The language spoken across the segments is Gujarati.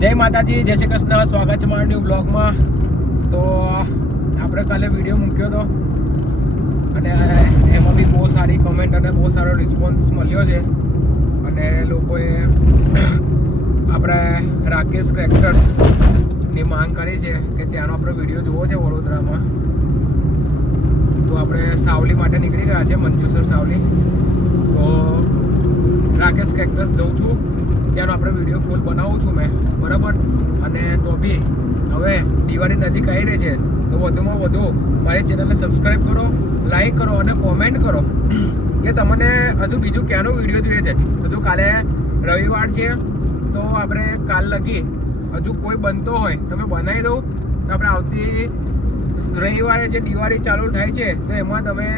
જય માતાજી, જય શ્રી કૃષ્ણ. સ્વાગત છે મારા ન્યૂ બ્લોગમાં. તો આપણે કાલે વિડીયો મૂક્યો હતો અને એમાં બી બહુ સારી કમેન્ટ અને બહુ સારો રિસ્પોન્સ મળ્યો છે. અને લોકોએ આપણે રાકેશ ક્રેકર્સની માંગ કરી છે કે ત્યાંનો આપણો વિડીયો જોવો છે વડોદરામાં. તો આપણે સાવલી માટે નીકળી ગયા છે, મંજુસર સાવલી. તો રાકેશ ક્રેકર્સ જઉં છું, ત્યાંનો આપણે વિડીયો ફૂલ બનાવું છું મેં, બરાબર. અને તો બી હવે દિવાળી નજીક આવી રહી છે, તો વધુમાં વધુ મારી ચેનલને સબસ્ક્રાઈબ કરો, લાઈક કરો અને કોમેન્ટ કરો કે તમને હજુ બીજું ક્યાંનો વિડીયો જોઈએ છે. હજુ કાલે રવિવાર છે, તો આપણે કાલ લગી હજુ કોઈ બનતો હોય તો મેં બનાવી દઉં. તો આપણે આવતી રવિવારે જે દિવાળી ચાલુ થાય છે, તો એમાં તમે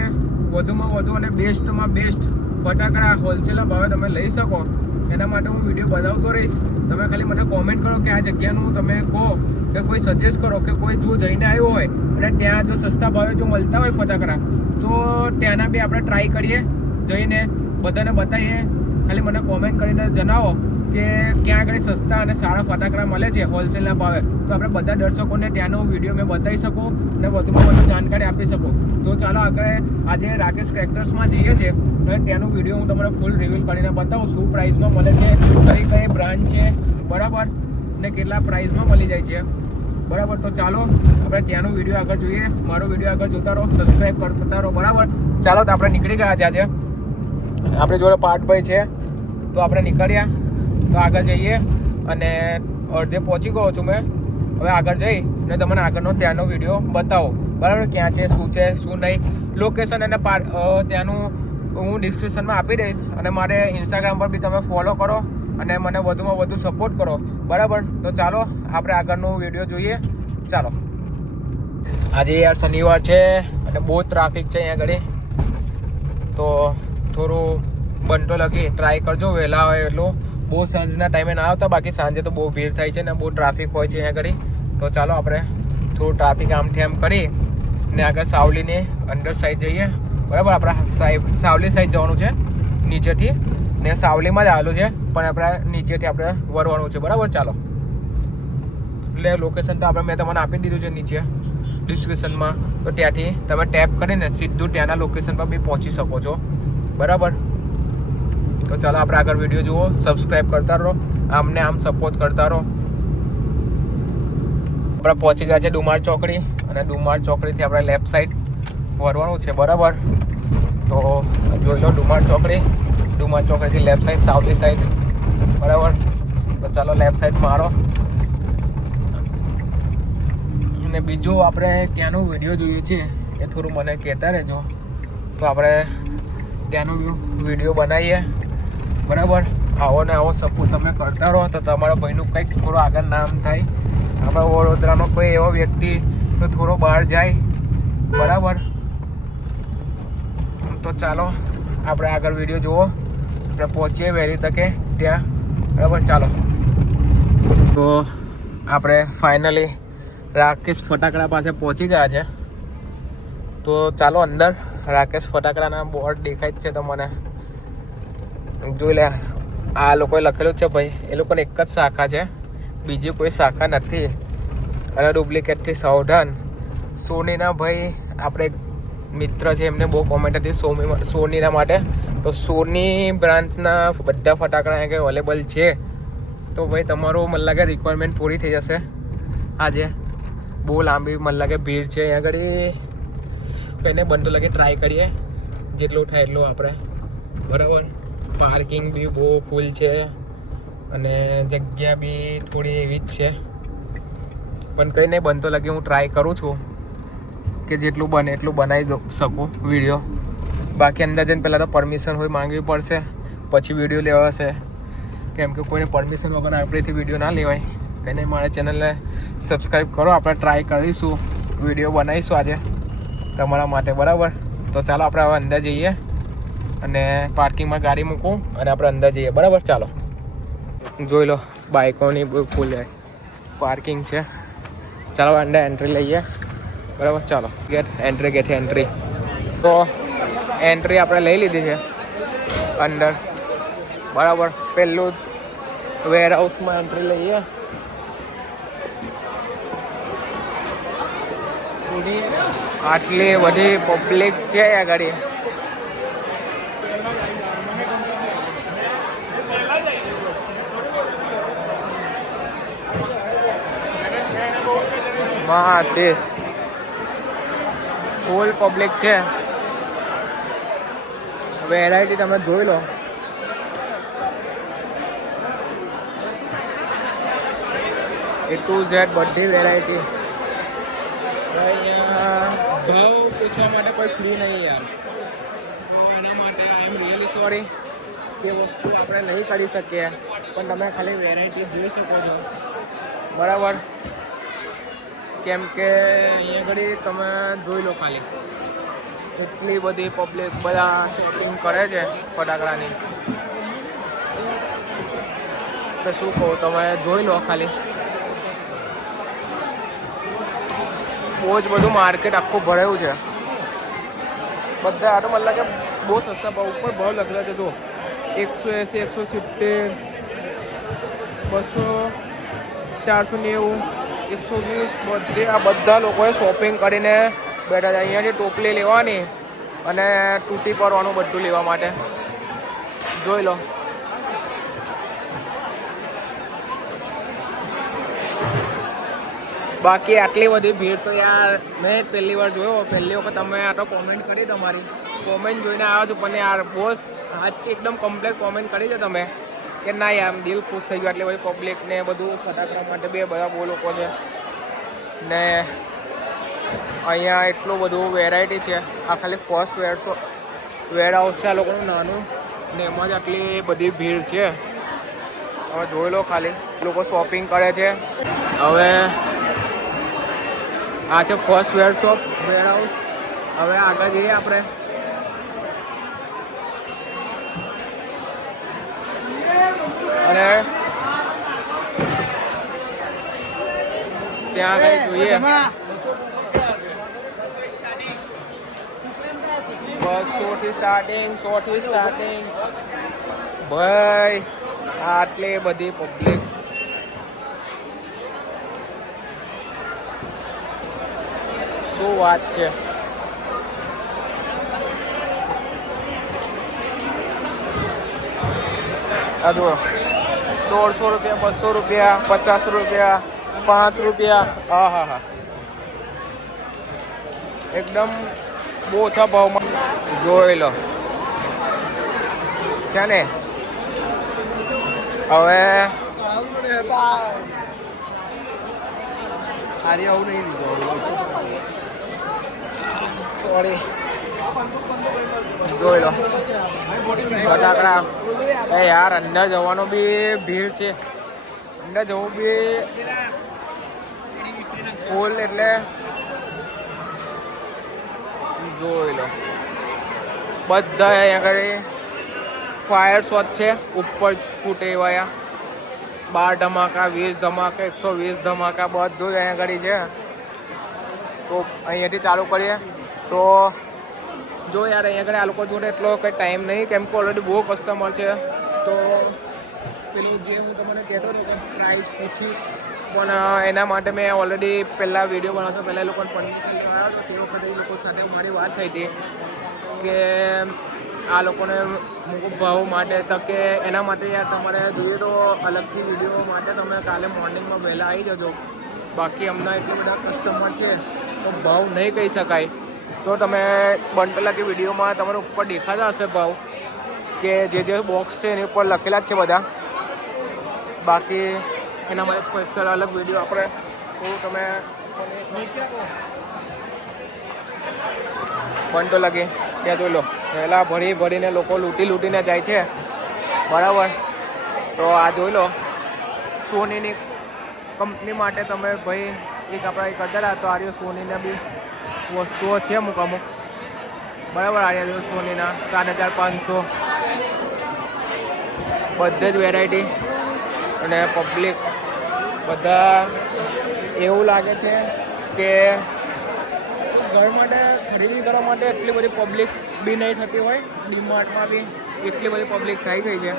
વધુમાં વધુ અને બેસ્ટમાં બેસ્ટ ફટાકડા હોલસેલના ભાવે તમે લઈ શકો. એના માટે હું વિડીયો બનાવતો રહીશ. તમે ખાલી મને કોમેન્ટ કરો કે આ જગ્યાનું તમે કહો, કે કોઈ સજેસ્ટ કરો કે કોઈ જો જઈને આવ્યો હોય અને ત્યાં જો સસ્તા ભાવે જો મળતા હોય ફટાકડા, તો ત્યાંના બી આપણે ટ્રાય કરીએ, જઈને બધાને બતાવીએ. ખાલી મને કોમેન્ટ કરીને જણાવો કે ક્યાં આગળ સસ્તા અને સારા ફટાકડા મળે છે હોલસેલના ભાવે, તો આપણે બધા દર્શકોને ત્યાંનો વિડીયો મેં બતાવી શકું અને વધુમાં વધુ જાણકારી આપી શકું. તો ચાલો આગળ આજે રાકેશ ક્રેકર્સમાં જઈએ છીએ અને ત્યાંનું વિડીયો હું તમને ફૂલ રિવીલ કરીને બતાવું. શું પ્રાઇસમાં મળે છે, કઈ કઈ બ્રાન્ડ છે, બરાબર, ને કેટલા પ્રાઇસમાં મળી જાય છે, બરાબર. તો ચાલો આપણે ત્યાંનો વિડીયો આગળ જોઈએ. મારો વિડીયો આગળ જોતા રહો, સબસ્ક્રાઈબ કરતા રહો, બરાબર. ચાલો તો આપણે નીકળી ગયા છે આજે. આપણી જોડે પાર્ટભાઈ છે, તો આપણે નીકળ્યા. તો આગળ જઈએ અને અડધે પહોંચી ગયો છું મેં. હવે આગળ જઈ ને તમને આગળનો ત્યાંનો વિડીયો બતાવો, બરાબર. ક્યાં છે, શું નહીં, લોકેશન અને ત્યાંનું હું ડિસ્ક્રિપ્શનમાં આપી દઈશ. અને મારે ઇન્સ્ટાગ્રામ પર બી તમે ફોલો કરો અને મને વધુમાં વધુ સપોર્ટ કરો, બરાબર. તો ચાલો આપણે આગળનો વિડીયો જોઈએ. ચાલો. આજે યાર શનિવાર છે અને બહુ ટ્રાફિક છે અહીંયા આગળ, તો થોડું બનતો લગી ટ્રાય કરજો વહેલા હોય એટલું. બહુ સાંજના ટાઈમે ના આવતા, બાકી સાંજે તો બહુ ભીડ થાય છે ને બહુ ટ્રાફિક હોય છે અહીંયા આગળ. તો ચાલો આપણે થોડું ટ્રાફિક આમથી આમ કરી ને આગળ સાવલીની અંદર સાઈડ જઈએ, બરાબર. આપણે સાવલી સાઈડ જવાનું છે નીચેથી, ને સાવલીમાં જ આવેલું છે પણ આપણે નીચેથી આપણે વરવાનું છે, બરાબર. ચાલો. એટલે લોકેશન તો મેં તમને આપી દીધું છે નીચે ડિસ્ક્રિપ્શનમાં, તો ત્યાંથી તમે ટેપ કરીને સીધું ત્યાંના લોકેશન પર બી પહોંચી શકો છો, બરાબર. તો ચાલો આપણે આગળ વિડીયો જુઓ, સબસ્ક્રાઈબ કરતા રહો, આમને આમ સપોર્ટ કરતા રહો. આપણે પહોંચી ગયા છે ડુમાર ચોકડી, અને ડુમાર ચોકડીથી આપણે લેફ્ટ સાઈડ વરવાનું છે, બરાબર. તો જોઈ લો ડુમાર ચોકડીથી લેફ્ટ સાઈડ સાઉથની સાઈડ, બરાબર. તો ચાલો લેફ્ટ સાઈડ મારો. અને બીજું આપણે ત્યાંનો વિડીયો જોઈએ છે એ થોડું મને કહેતા રહેજો, તો આપણે ત્યાંનો વિડીયો બનાવીએ, બરાબર. આવો ને આવો સપોર્ટ તમે કરતા રહો તો તમારા ભાઈનું કંઈક થોડું આગળ નામ થાય. આપણા વડોદરાનો કોઈ એવો વ્યક્તિ તો થોડો બહાર જાય, બરાબર. તો ચાલો આપણે આગળ વિડીયો જુઓ, આપણે પહોંચીએ વહેલી તકે ત્યાં, બરાબર. ચાલો. તો આપણે ફાઇનલી રાકેશ ફટાકડા પાસે પહોંચી ગયા છે. તો ચાલો અંદર. રાકેશ ફટાકડાના બોર્ડ દેખાય જ છે તમને, જોઈ લે. આ લોકોએ લખેલું છે ભાઈ, એ લોકોને એક જ શાખા છે, બીજી કોઈ શાખા નથી. અને ડુપ્લિકેટથી સાવધાન. સોનીના ભાઈ આપણે મિત્ર છે, એમને બહુ કોમેન્ટ હતી સોનીના માટે. તો સોની બ્રાન્ચના બધા ફટાકડા અહીંયા અવેલેબલ છે. તો ભાઈ તમારું મને લાગે રિક્વાયરમેન્ટ પૂરી થઈ જશે આજે. બહુ લાંબી મને લાગે ભીડ છે અહીંયા આગળ. કંઈને બનતો લાગે ટ્રાય કરીએ, જેટલું થાય એટલું આપણે, બરાબર. પાર્કિંગ બી બહુ ફૂલ છે અને જગ્યા બી થોડી એવી જ છે, પણ કંઈ નહીં બનતો લાગે. હું ટ્રાય કરું છું કે જેટલું બને એટલું બનાવી શકું વિડીયો. બાકી અંદર જઈને પહેલાં તો પરમિશન હોય માંગવી પડશે, પછી વિડીયો લેવાશે, કેમ કે કોઈને પરમિશન વગર આપણેથી વિડીયો ના લેવાય. કંઈ નહીં, મારા ચેનલને સબસ્ક્રાઈબ કરો. આપણે ટ્રાય કરીશું, વિડીયો બનાવીશું આજે તમારા માટે, બરાબર. તો ચાલો આપણે હવે અંદર જઈએ અને પાર્કિંગમાં ગાડી મૂકું અને આપણે અંદર જઈએ, બરાબર. ચાલો. જોઈ લો બાઇકોની ફૂલ પાર્કિંગ છે. ચાલો અંદર એન્ટ્રી લઈએ, બરાબર. ચાલો ગેટ એન્ટ્રી. તો એન્ટ્રી આપણે લઈ લીધી છે અંદર, બરાબર. પહેલું જ વેર હાઉસમાં એન્ટ્રી લઈએ આટલી બધી પબ્લિક છે આ ગાડી. મહાશેષ ફૂલ પબ્લિક છે. વેરાયટી તમે જોઈ લો. A to Z બધી વેરાયટી. અહીંયા ભાવ પૂછવા માટે કોઈ ફ્રી નહીં યાર. તો એના માટે આઈ એમ રિયલી સોરી. એ વસ્તુ આપણે નહીં કરી શકીએ, પણ તમે ખાલી વેરાયટી જોઈ શકો છો, બરાબર? કેમ કે અહીંયા ઘડી તમે જોઈ લો ખાલી એટલી બધી પબ્લિક બધા શોપિંગ કરે છે ફટાકડાની. તો શું કહું, તમે જોઈ લો ખાલી. બહુ જ બધું માર્કેટ આખું ભરાયું છે. બધા આ તો મને લાગે બહુ સસ્તા ભાવ ઉપર ભાવ લખેલા છે. જો 180, 170, 200, 490, 120 બધે આ બધા લોકોએ શોપિંગ કરીને બેઠા છે. અહીંયાથી ટોપલી લેવાની અને તૂટી પડવાનું બધું લેવા માટે. જોઈ લો. બાકી આટલી બધી ભીડ તો યાર મેં પહેલી વાર જોયો. પહેલી વખત તમે આ તો કોમેન્ટ કરી, તમારી કોમેન્ટ જોઈને આવ્યો છું, પણ યાર બોસ આજથી એકદમ કમ્પ્લીટ કોમેન્ટ કરી છે તમે કે ના યાર દિલ ખુશ થઈ ગયું. આટલી બધી પબ્લિક ને બધું ફટાકડા માટે બધા બહુ લોકો છે ને અહીંયા એટલું બધું વેરાયટી છે. આ ખાલી ફર્સ્ટ વેર હાઉસ છે આ લોકોનું નાનું, ને એમાં જ આટલી બધી ભીડ છે. હવે જોઈ લો ખાલી લોકો શોપિંગ કરે છે. હવે આ છે ફર્સ્ટ વેર હાઉસ. હવે આગળ જઈએ આપણે. અને ત્યાં આગળ જોઈએ 200 થી સ્ટાર્ટિંગ. ભાઈ આટલી બધી પબ્લિક. શું વાત છે. આ જુઓ 150 રૂપિયા, 200 રૂપિયા, 50 રૂપિયા, 5 રૂપિયા. હા હા હા, એકદમ બહુ ઓછા ભાવમાં. જોઈ લો છે ને. હવે સોરી, જોઈ લો ફટાકડા. એ યાર અંદર જવાનો બી ભીડ છે. અંદર જવું બી ફૂલ. એટલે જોઈ લો બધા અહીંયા આગળ ફાયર શોટ છે. ઉપર ફૂટે એવા 12 ધમાકા, 20 ધમાકા, 120 ધમાકા બધું જ અહીંયા આગળ છે. તો અહીંયાથી ચાલુ કરીએ. તો જો યાર અહીંયા આગળ આ લોકો જોડે એટલો કંઈ ટાઈમ નહીં, કેમ કે ઓલરેડી બહુ કસ્ટમર છે. તો પેલું જે હું તમને કહેતો હતો કે પ્રાઇસ પૂછીશ, પણ એના માટે મેં ઓલરેડી પહેલાં વિડીયો બનાવતો પહેલાં એ લોકોને પરમિશન લેવા આવ્યો હતો. તે વખતે એ લોકો સાથે મારી વાત થઈ હતી કે આ લોકોને મૂકું ભાવ માટે. તો કે એના માટે યાર તમારે જોઈએ તો અલગથી વિડીયો માટે તમે કાલે મોર્નિંગમાં વહેલા આવી જજો. બાકી હમણાં એટલા બધા કસ્ટમર છે તો ભાવ નહીં કહી શકાય. તો તમે બંટલા કે વિડીયોમાં તમારે ઉપર દેખાતા હશે ભાવ, કે જે બોક્સ છે એની ઉપર લખેલા જ છે બધા. બાકી એના માટે સ્પેશિયલ અલગ વિડીયો આપણે તમે બંટો લાગે ત્યાં જોઈ લો. પહેલાં ભરીને લોકો લૂંટીને જાય છે, બરાબર? તો આ જોઈ લો સોનીની કંપની માટે તમે ભાઈ એક આપણા કરતા હતા. તો આ સોનીના બી વસ્તુઓ છે અમુક, બરાબર? આ સોનીના 4500 બધે જ વેરાયટી. અને પબ્લિક બધા એવું લાગે છે કે ઘર માટે ખરીદી કરવા માટે એટલી બધી પબ્લિક બી નહીં થતી હોય. ડીમાર્ટમાં બી એટલી બધી પબ્લિક થઈ ગઈ છે.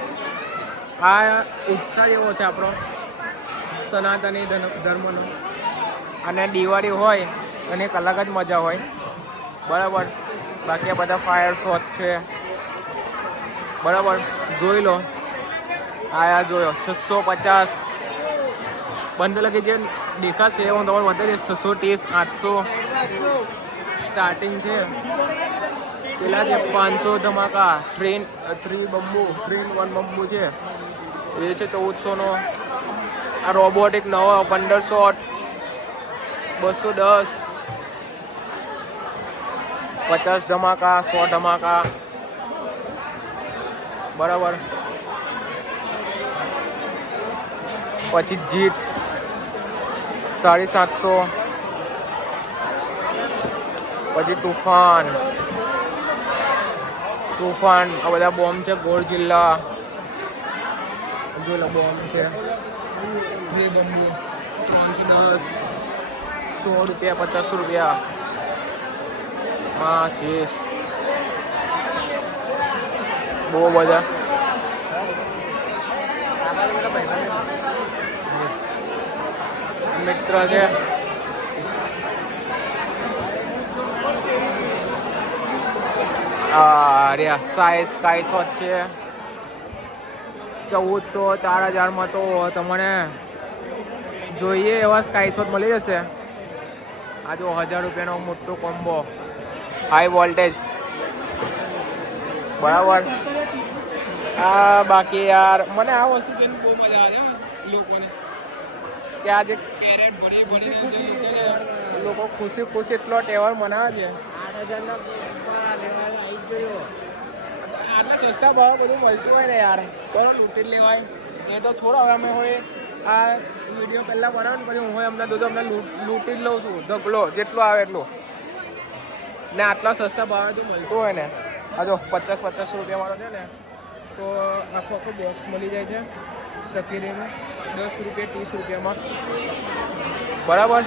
આ ઉત્સાહ એવો છે આપણો સનાતની ધર્મનો. અને દિવાળી હોય અને એક અલગ જ મજા હોય. બરાબર. બાકી આ બધા ફાયર શોટ છે. બરાબર, જોઈ લો. આયા જોયો 650 બંધ લગી જે દેખાશે હું તમારે બતાવીશ. 630, 800 સ્ટાર્ટિંગ છે. પેલા છે 500 ધમાકા. ટ્રેન 3 બંબુ, 3 1 બંબુ છે એ છે 1400નો. આ રોબોટિક નવો 1500, 210, 50 ધમાકા, 100 ધમાકા. બરાબર. પછી જીત 750. પછી તુફાન આ બધા બોમ્બ છે. ગોળજિલ્લા જો લો બોમ્બ છે. 3 બંબુ 310, 100 રૂપિયા, 50 રૂપિયા. હા ચીસ બહુ બધા. મિત્ર છે. સ્કાય શોટ છે 1400, 4000 તો તમને જોઈએ એવા સ્કાય શોટ મળી જશે. આ જો 1000 રૂપિયાનો મોટો કોમ્બો હાઈ વોલ્ટેજ. બરાબર. આ બાકી યાર મને આ વસ્તુ જોઈને બહુ મજા આવે લોકોને કે આજે કેરેટ ભરી લોકો ખુશી એટલો તહેવાર મનાવે છે. 8000 આટલા સસ્તા ભાવ બધું મળતું હોય ને યાર, બરાબર લૂંટી લેવાય. એ તો છોડો, હવે અમે હોય આ વિડીયો પહેલાં બનાવો ને પછી હું અમને દૂધ અમને લૂંટી જ લઉં છું ઢગલો જેટલો આવે એટલું. ને આટલા સસ્તા ભાવે જો મળતું હોય ને, આ જો 50 રૂપિયા વાળો છે ને, તો આખો બોક્સ મળી જાય છે ચકીરીનું 10 રૂપિયા 30 રૂપિયામાં. બરાબર.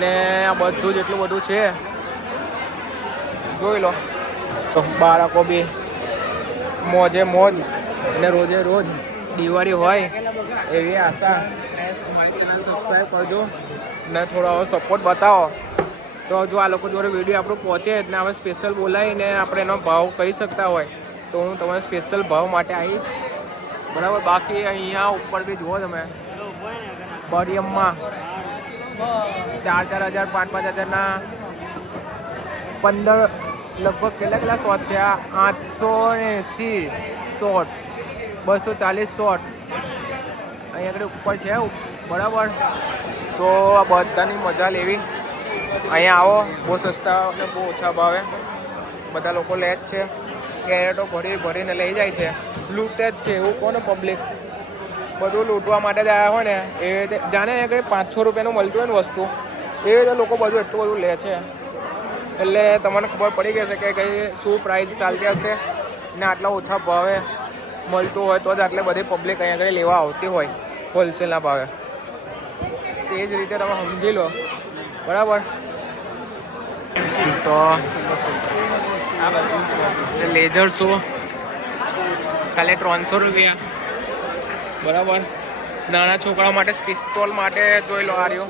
ને આ બધું જેટલું બધું છે જોઈ લો. તો બાળકો બી મોજે મોજ અને રોજે રોજ દિવાળી હોય એવી આશા. મારી ચેનલ સબસ્ક્રાઈબ કરજો ને થોડો સપોર્ટ બતાવો. તો જો આ લોકો જોડે વિડીયો આપણું પહોંચે ને હવે સ્પેશિયલ બોલાવીને આપણે એનો ભાવ કહી શકતા હોય તો હું તમારે સ્પેશિયલ ભાવ માટે આવીશ. બરાબર. બાકી અહીંયા ઉપર બી જુઓ તમે બરિયમમાં 4,000, 5,000ના 15 લગભગ કેટલા શોટ થયા? 880 શોટ, 240 શોટ અહીંયા આગળ ઉપર છે. બરાબર. તો આ બધાની મજા લેવી. અહીંયા આવો, બહુ સસ્તા અને બહુ ઓછા ભાવે બધા લોકો લે જ છે. કેરેટો ભરીને લઈ જાય છે, લૂંટે જ છે. એવું કોને પબ્લિક બધું લૂંટવા માટે જ આવ્યા હોય ને એ રીતે. જાણે કંઈ 500 રૂપિયાનું મળતું હોય ને વસ્તુ, એ રીતે લોકો બધું એટલું બધું લે છે. એટલે તમને ખબર પડી ગઈ છે કે કઈ શું પ્રાઇસ ચાલતી હશે ને આટલા ઓછા ભાવે મળતું હોય તો જ આટલી બધી પબ્લિક અહીંયા આગળ લેવા આવતી હોય હોલસેલના ભાવે. તે જ રીતે તમે સમજી લો. બરાબર. તો લેઝર શો ખાલી 300 રૂપિયા. બરાબર. નાના છોકરાઓ માટે પિસ્તોલ માટે જોઈ લો. આર્યો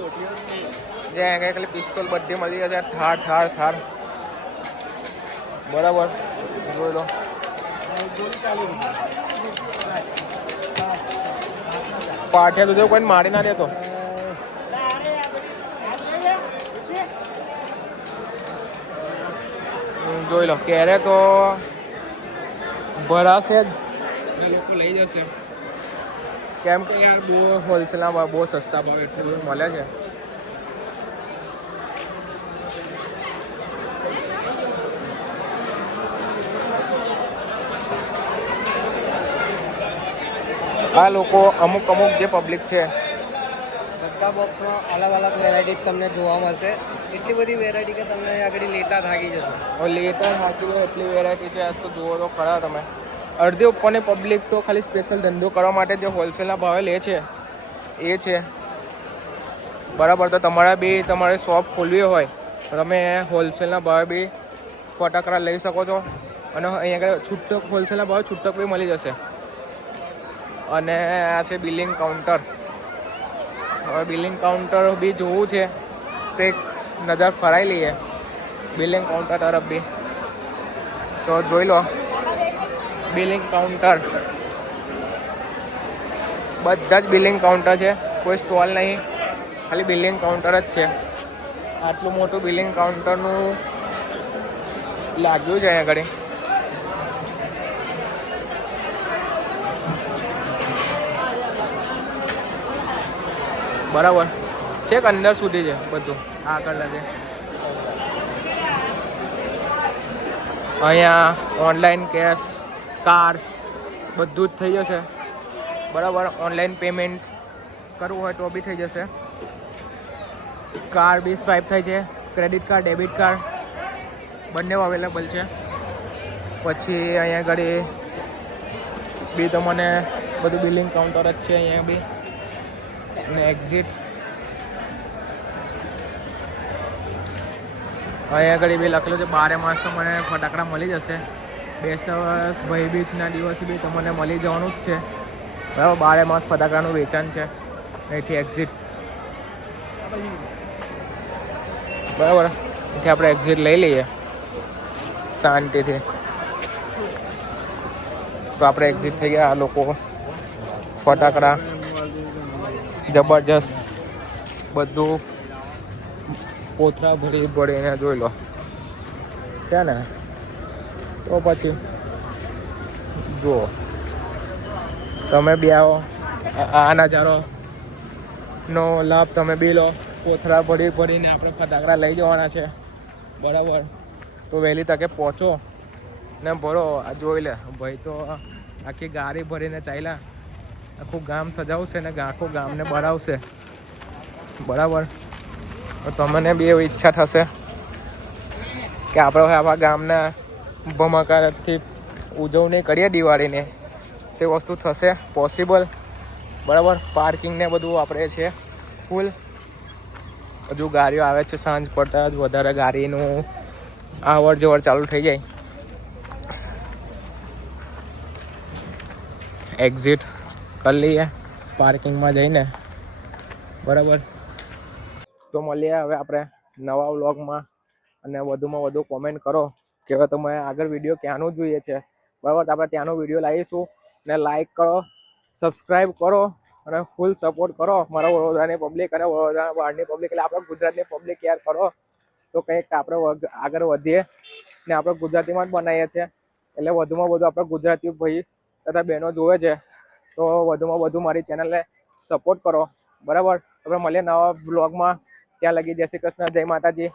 જે ખાલી પિસ્તોલ બધી મળી જશે. થાર બરાબર. જોઈ લો. પાઠિયા તો કોઈ મારી ના દેતો. જોઈ લો. ક્યારે તો ભરાશે જ લોકો લઈ જશે, કેમ કે યાર બહુ હોલસેલના ભાવ બહુ સસ્તા ભાવ એટલું બધું મળે છે. આ લોકો અમુક જે પબ્લિક છે બધા બોક્સમાં અલગ અલગ વેરાયટી તમને જોવા મળશે. એટલી બધી વેરાયટી કે તમને આગળ લેતા થાકી જશો. હવે લેતા થાકી જાય એટલી વેરાયટી છે. આજ તો જુઓ તો ખરા તમે. અડધી ઉપરની પબ્લિક તો ખાલી સ્પેશિયલ ધંધો કરવા માટે જે હોલસેલના ભાવે લે છે એ છે. બરાબર. તો તમારે શોપ ખોલવી હોય તો તમે હોલસેલના ભાવે બી ફટાકડા લઈ શકો છો. અને અહીંયા આગળ છૂટક હોલસેલના ભાવે છૂટક બી મળી જશે. અને આ છે બિલિંગ કાઉન્ટર. હવે બિલિંગ કાઉન્ટર બી જોવું છે કંઈક નજર ફરાઈ લઈએ બિલિંગ કાઉન્ટર તરફ બી. તો જોઈ લો બિલિંગ કાઉન્ટર, બધા જ બિલિંગ કાઉન્ટર છે, કોઈ સ્ટોલ નહીં, ખાલી બિલિંગ કાઉન્ટર જ છે. આટલું મોટું બિલિંગ કાઉન્ટરનું લાગ્યું છે અહીંયા આગળ. બરાબર, છેક અંદર સુધી છે બધું આગળ છે. અહીંયા ઓનલાઈન કેશ, કાર્ડ બધું જ થઈ જશે. બરાબર, ઓનલાઈન પેમેન્ટ કરવું હોય તો બી થઈ જશે. કાર્ડ બી સ્વાઇપ થાય છે, ક્રેડિટ કાર્ડ, ડેબિટ કાર્ડ બંને અવેલેબલ છે. પછી અહીંયા આગળ બી તમને બધું બિલિંગ કાઉન્ટર જ છે અહીંયા બી. અને એક્ઝિટ અહીંયા આગળ બી લખેલું છે 12 માસ તો મને ફટાકડા મળી જશે. બેસ્ટ ભાઈ બીજના દિવસે બી તમને મળી જવાનું જ છે. બરાબર, 12 માસ ફટાકડાનું વેચાણ છે. અહીંથી એક્ઝિટ, બરાબર, અહીંથી આપણે એક્ઝિટ લઈ લઈએ શાંતિથી. તો આપણે એક્ઝિટ થઈ ગયા. આ લોકો ફટાકડા જબરજસ્ત બધું કોથળા ભરીને જોઈ લો છે ને. તો પછી જુઓ તમે બી આવો, આ નજારોનો લાભ તમે બી લો. કોથળા ભરીને આપણે ફટાકડા લઈ જવાના છે. બરાબર, તો વહેલી તકે પહોંચો ને ભરો. આ જોઈ લે ભાઈ, તો આખી ગાડી ભરીને ચાલ્યા. આખું ગામ સજાવશે ને આખું ગામને બરાવશે. બરાબર, તો તમને બી એવી ઈચ્છા થશે કે આપણે આવા ગામના ભમાકારથી ઉજવણી કરીએ દિવાળીની. તે વસ્તુ થશે પોસિબલ. બરાબર, પાર્કિંગ ને બધું આપણે છે ફૂલ. હજુ ગાડીઓ આવે છે, સાંજ પડતા જ વધારે ગાડીનું આવર જવર ચાલુ થઈ જાય. એક્ઝિટ કરી લઈએ પાર્કિંગમાં જઈને. બરાબર, તો મળીએ હવે આપણે નવા વ્લોગમાં. અને વધુમાં વધુ કોમેન્ટ કરો કે હવે તમે આગળ વિડીયો ક્યાંનું જોઈએ છે. બરાબર, તો આપણે ત્યાંનો વિડીયો લાવીશું. ને લાઈક કરો, સબસ્ક્રાઈબ કરો અને ફૂલ સપોર્ટ કરો મારા વડોદરાની પબ્લિક અને વડોદરાના બહારની પબ્લિક, એટલે આપણે ગુજરાતની પબ્લિક યાર કરો. તો કંઈક આપણે આગળ વધીએ. ને આપણે ગુજરાતીમાં જ બનાવીએ છીએ, એટલે વધુમાં વધુ આપણે ગુજરાતી ભાઈ તથા બહેનો જોવે છે. તો વધુમાં વધુ મારી ચેનલને સપોર્ટ કરો. બરાબર, આપણે મળીએ નવા વ્લોગમાં. ત્યાં લગી જય શ્રી કૃષ્ણ, જય માતાજી.